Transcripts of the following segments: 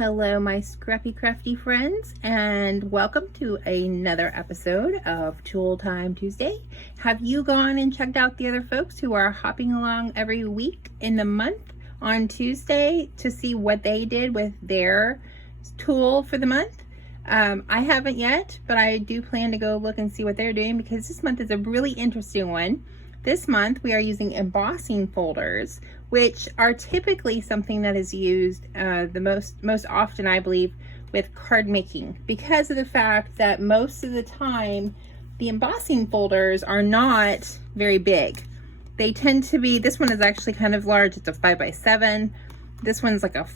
Hello my scrappy crafty friends, and welcome to another episode of Tool Time Tuesday. Have you gone and checked out the other folks who are hopping along every week in the month on Tuesday to see what they did with their tool for the month? I haven't yet, but I do plan to go look and see what they're doing because this month is a really interesting one. This month we are using embossing folders, which are typically something that is used the most often, I believe, with card making, because of the fact that most of the time the embossing folders are not very big. They tend to be, this one is actually kind of large. It's a 5x7. This one's like a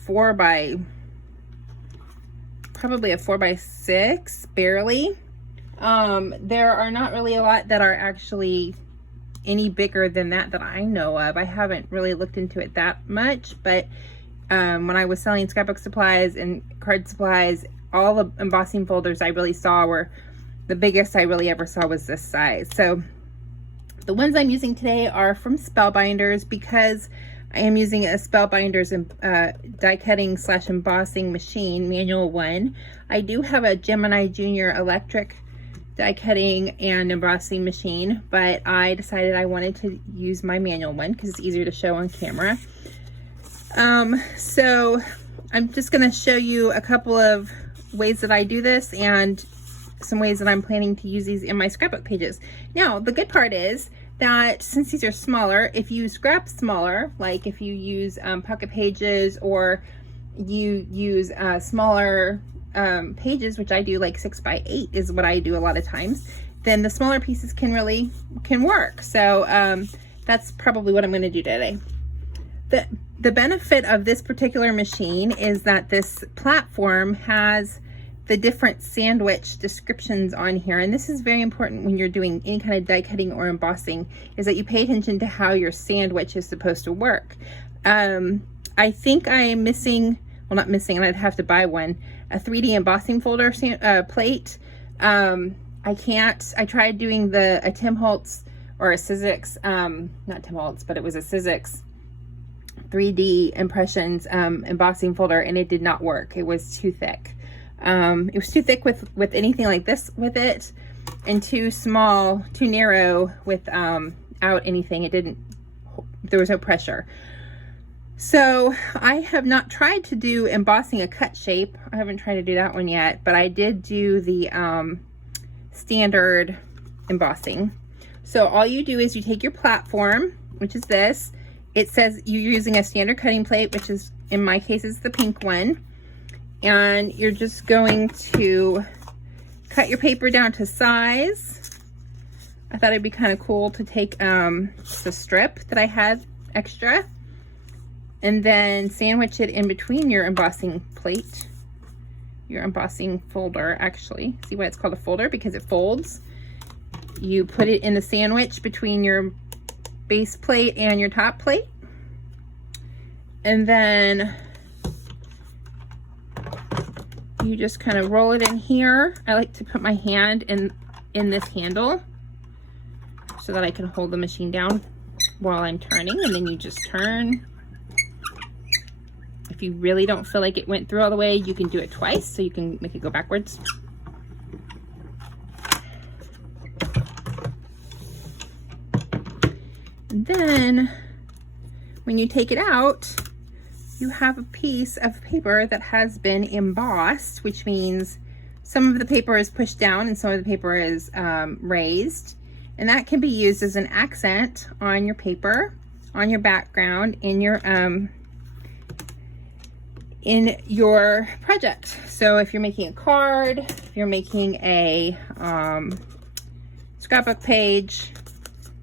probably a 4x6, barely. There are not really a lot that are actually any bigger than that I know of. I haven't really looked into it that much, but when I was selling scrapbook supplies and card supplies, all the embossing folders I really saw were, the biggest I really ever saw was this size. So the ones I'm using today are from Spellbinders, because I am using a Spellbinders die cutting / embossing machine, manual one. I do have a Gemini Junior electric die cutting and embossing machine, but I decided I wanted to use my manual one because it's easier to show on camera. So I'm just going to show you a couple of ways that I do this and some ways that I'm planning to use these in my scrapbook pages. Now, the good part is that since these are smaller, if you scrap smaller, like if you use pocket pages, or you use smaller pages, which I do, like 6x8 is what I do a lot of times, then the smaller pieces can work. So that's probably what I'm going to do today. The benefit of this particular machine is that this platform has the different sandwich descriptions on here, and this is very important when you're doing any kind of die cutting or embossing, is that you pay attention to how your sandwich is supposed to work. I think I am missing, well, not missing, and I'd have to buy one, a 3D embossing folder plate. I tried doing a Tim Holtz or a Sizzix, not Tim Holtz, but it was a Sizzix 3D impressions embossing folder, and it did not work. It was too thick. It was too thick with anything like this with it, and too small, too narrow without anything. There was no pressure. So I have not tried to do embossing a cut shape. I haven't tried to do that one yet, but I did do the standard embossing. So all you do is you take your platform, which is this. It says you're using a standard cutting plate, which is, in my case, is the pink one. And you're just going to cut your paper down to size. I thought it'd be kind of cool to take the strip that I had extra, and then sandwich it in between your embossing plate, your embossing folder, actually. See why it's called a folder? Because it folds. You put it in the sandwich between your base plate and your top plate. And then you just kind of roll it in here. I like to put my hand in this handle so that I can hold the machine down while I'm turning, and then you just turn. If you really don't feel like it went through all the way, you can do it twice, so you can make it go backwards. And then when you take it out, you have a piece of paper that has been embossed, which means some of the paper is pushed down and some of the paper is raised. And that can be used as an accent on your paper, on your background, in your project. So if you're making a card, if you're making a scrapbook page,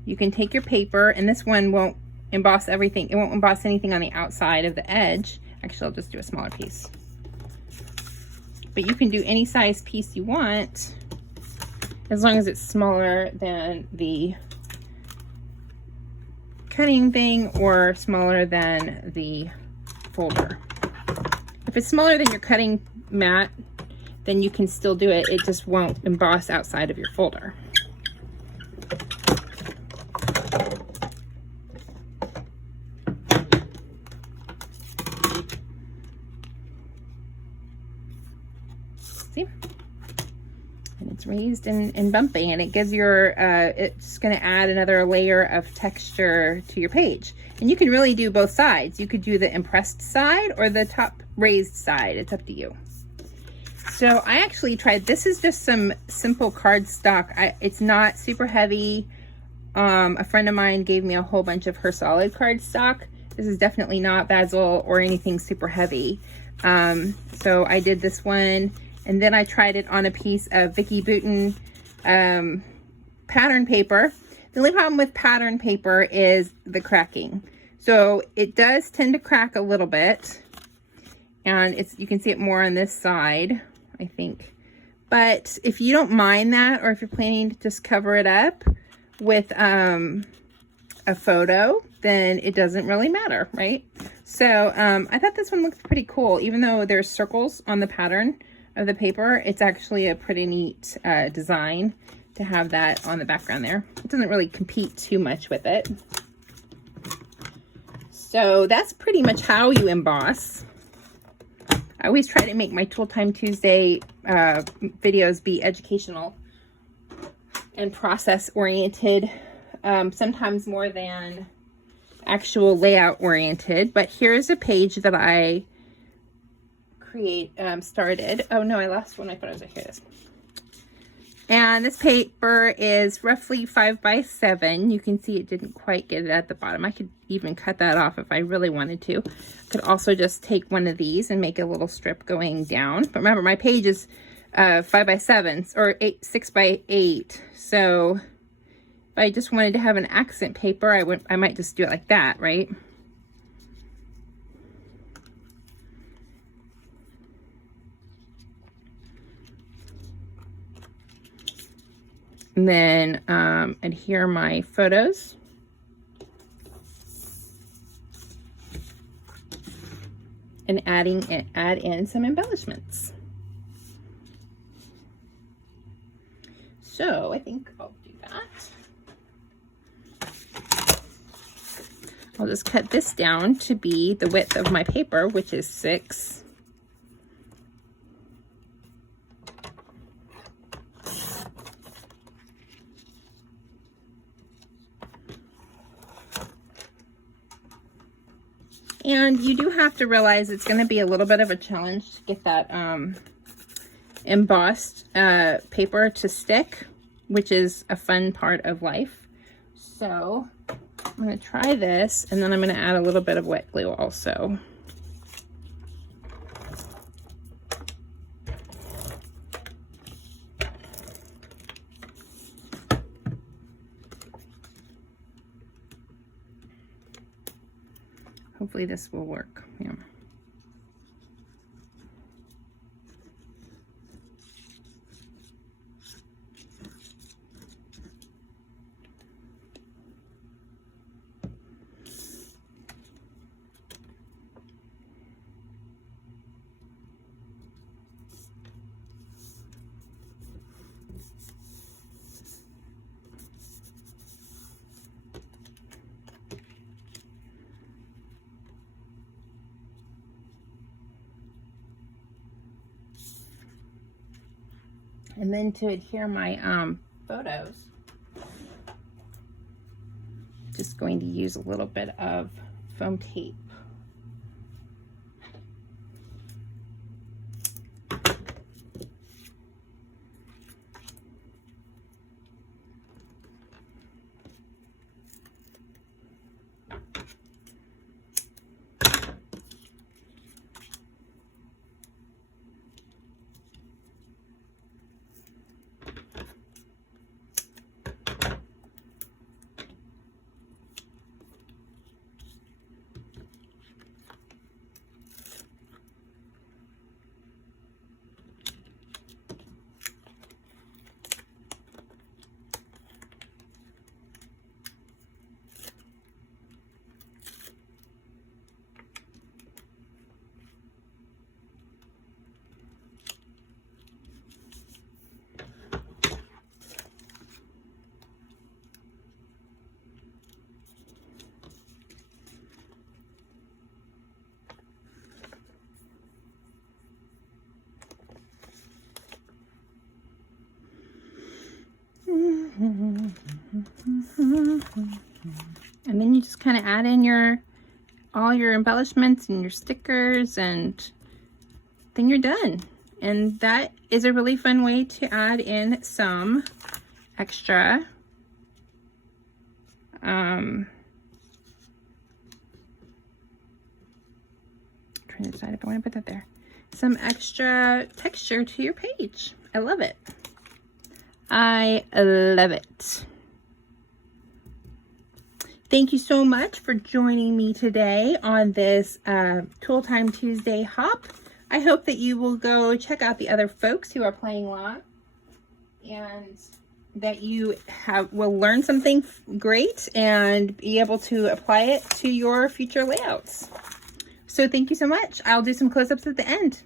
you can take your paper, and this one won't emboss everything. It won't emboss anything on the outside of the edge. Actually, I'll just do a smaller piece. But you can do any size piece you want, as long as it's smaller than the cutting thing or smaller than the folder. If it's smaller than your cutting mat, then you can still do it. It just won't emboss outside of your folder. raised and bumping, and it gives your, it's going to add another layer of texture to your page. And you can really do both sides. You could do the impressed side or the top raised side. It's up to you. So I actually tried, this is just some simple cardstock. It's not super heavy. A friend of mine gave me a whole bunch of her solid cardstock. This is definitely not basil or anything super heavy. So I did this one, and then I tried it on a piece of Vicky Bouton pattern paper. The only problem with pattern paper is the cracking. So it does tend to crack a little bit, and you can see it more on this side, I think. But if you don't mind that, or if you're planning to just cover it up with a photo, then it doesn't really matter, right? So I thought this one looked pretty cool. Even though there's circles on the pattern of the paper, it's actually a pretty neat design to have that on the background there. It doesn't really compete too much with it. So that's pretty much how you emboss. I always try to make my Tool Time Tuesday videos be educational and process oriented, sometimes more than actual layout oriented. But here's a page that I started. Oh no, I lost one. I thought I was here. It is. And this paper is roughly 5 by 7. You can see it didn't quite get it at the bottom. I could even cut that off if I really wanted to. I could also just take one of these and make a little strip going down. But remember, my page is 5 by 7 or 6 by 8. So if I just wanted to have an accent paper, I might just do it like that, right? And then adhere my photos. And add in some embellishments. So I think I'll do that. I'll just cut this down to be the width of my paper, which is 6. And you do have to realize it's going to be a little bit of a challenge to get that embossed paper to stick, which is a fun part of life. So I'm going to try this, and then I'm going to add a little bit of wet glue also. Hopefully this will work. Yeah. And then to adhere my photos, just going to use a little bit of foam tape. And then you just kind of add in all your embellishments and your stickers, and then you're done. And that is a really fun way to add in some extra trying to decide if I want to put that there. Some extra texture to your page. I love it. I love it. Thank you so much for joining me today on this Tool Time Tuesday hop. I hope that you will go check out the other folks who are playing along, and that you will learn something great and be able to apply it to your future layouts. So thank you so much. I'll do some close-ups at the end.